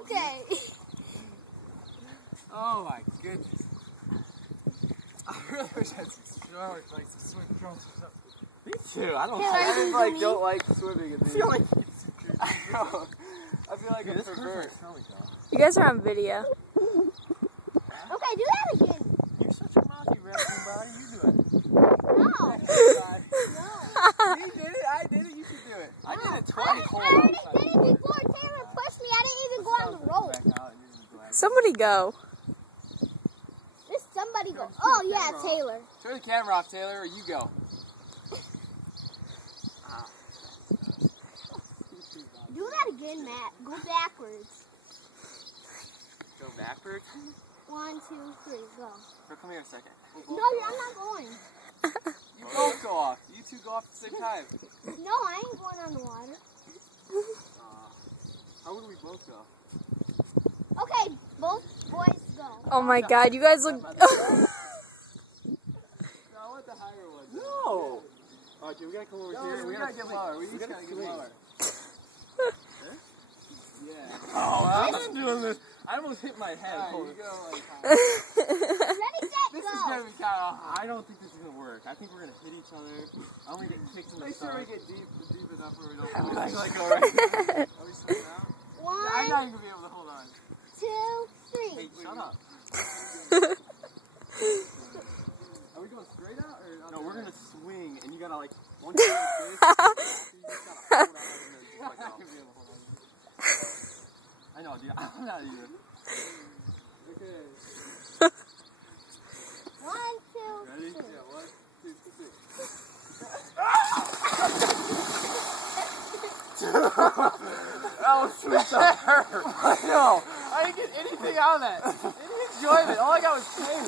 Okay. Oh my goodness. I really wish I had some swim trunks or something. Me too. I don't. Don't like swimming. I feel like I know. I feel like a pervert. You guys are on video. Okay, do that again. You're such a monkey, wrestling body. You do it. No. No. He did it. I did it. You should do it. I did it twice. I already did it before Taylor pushed me. I didn't even go on the rope. Somebody go. Just somebody go. Oh yeah, Taylor. Turn the camera off, Taylor, or you go. Do that again, Matt. Go backwards. Go backwards. 1, 2, 3, go. Come here a second. No, I'm not going. You both go off. You two go off at the same time. No, I ain't going on the water. How would we both go? Okay, both boys go. Oh my god, you guys look... No, I want the higher one. No. Okay, we gotta come over here. We gotta get lower. We each gotta get lower. Yeah. Oh, I'm not doing this. I almost hit my head. Right, You go like Ready, set, This go. is gonna be kind of hard. I don't think this is gonna work. I think we're gonna hit each other. I'm gonna get kicked in the Make sure we stomach. get deep enough where we don't I'm fall. like, are we swimming out? I'm 1, not even gonna be able to hold on. 2, 3. Hey, shut up. Are we going straight out or? No, we're gonna swing, and you gotta like once you do this, you just gotta hold on and then just I'm like not go. gonna be able to hold on. I know, dude. I'm not either. Okay. 1, 2, Ready? 3. Yeah, 1, 2, 3. That was too tough. I know. I didn't get anything out of that. Any enjoyment. All I got was pain.